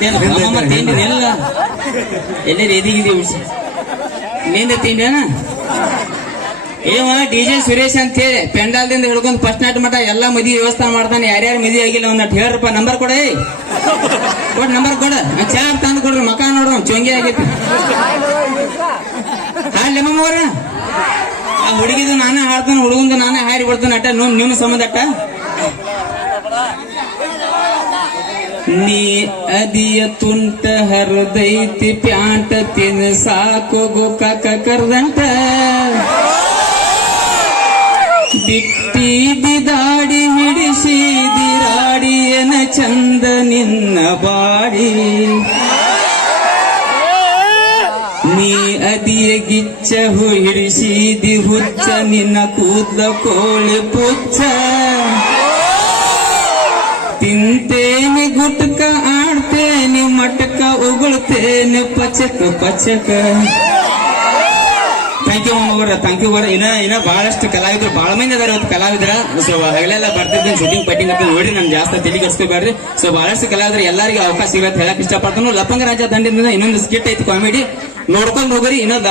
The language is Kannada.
ತಿಂಡಿ ಎಲ್ಲ ಎಲ್ಲೇ ಎದಿಗಿದೆ ಉಳಿಸಿ ನಿಂದ ತಿಂಡಿನ ಏವ DJ ಸುರೇಶ್ ಅಂತ ಹೇಳಿ ಪೆಂಡಾಲ್ದಿಂದ ಹಿಡ್ಕೊಂಡು ಫಸ್ಟ್ ನೈಟ್ ಮಠ ಎಲ್ಲಾ ಮದುವೆ ವ್ಯವಸ್ಥೆ ಮಾಡ್ತಾನೆ. ಯಾರ್ಯಾರು ಮದುವೆ ಆಗಿಲ್ಲ ಒಂದ್ ಹೇಳ್ರಪ್ಪ, ನಂಬರ್ ಕೊಡ ಕೊಡ್, ನಂಬರ್ ಕೊಡ. ಚಾ ತಂದು ಕೊಡ್ರಿ, ಮಕ ನೋಡ್ರಿ ಚೊಂಗಿ ಆಗೈತಿ. ಹಾಡ್ಲೆಮ್ಮವ್ರ ಆ ಹುಡುಗಿದು ನಾನೇ ಹಾಡ್ತಾನೆ, ಹುಡುಗಂದು ನಾನೇ ಹಾರಿ ಬಿಡ್ತಾನೆ. ಅಟ್ಟ ನಿಮ್ಮ ಸಂಬಂಧ ಅಟ್ಟ ನೀ ಅದಿಯ ತುಂಟ ಹರದೈತಿ ಪ್ಯಾಂಟ ತಿನ್ ಸಾಕು ಗೋಕಾಕ ಕರ್ದಂಟ ಬಿಟ್ಟಿದಿ ದಾಡಿ ಹಿಡಿಸಿದಿ ರಾಡಿಯನ ಚಂದ ನಿನ್ನ ಬಾಡಿ. ನೀ ಅದಿಯ ಗಿಚ್ಚ ಹಿಡಿಸಿದಿ ಹುಚ್ಚ ನಿನ್ನ ಕೂದ್ಲ ಕೋಳಿ ಪುಚ್ಚ. ತಿಂತೇನೆ ಗುಟ್ಕ ಆಡ್ತೇನೆ ಮಟಕ ಉಗುಳ್ತೇನೆ ಪಚಕ ಪಚಕ. ಥ್ಯಾಂಕ್ ಯು ಅವರ, ಥ್ಯಾಂಕ್ ಯು ಅವರ. ಇನ್ನ ಬಹಳಷ್ಟು ಕಲಾವಿದ್ರು, ಬಹಳ ಮಂದಿ ಅದಾರ ಇವತ್ತು ಕಲಾವಿದ್ರ. ಸೊ ಹಗಲೆಲ್ಲ ಬರ್ತಿದ್ದೀನಿ ಶೂಟಿಂಗ್ ಪಟ್ಟಿಂಗ್ ಅಂತ ನೋಡಿ ನನ್ ಜಾಸ್ತಿ ತಲೆ ಕೆಡಿಸ್ಕೋಬೇಡ್ರಿ. ಸೊ ಬಹಳಷ್ಟು ಕಲಾವಿದ್ರು ಎಲ್ಲರಿಗೂ ಅವಕಾಶ ಸಿಗತ್ತೆ ಹೇಳಕ್ ಇಷ್ಟಪಡ್ತಾನು. ಲಪಂಗ ರಾಜ ದಂಡಿಂದ ಇನ್ನೊಂದು ಸ್ಕಿಟ್ ಐತಿ ಕಾಮಿಡಿ, ನೋಡ್ಕೊಂಡು ಹೋಗ್ರಿ. ಇನ್ನೊಂದು